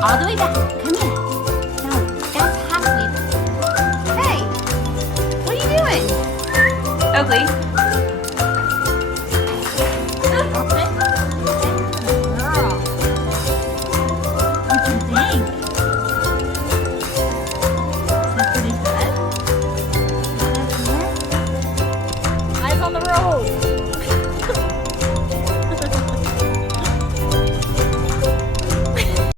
All the way back. Come here. No, that's halfway. Hey, what are you doing? Oakley,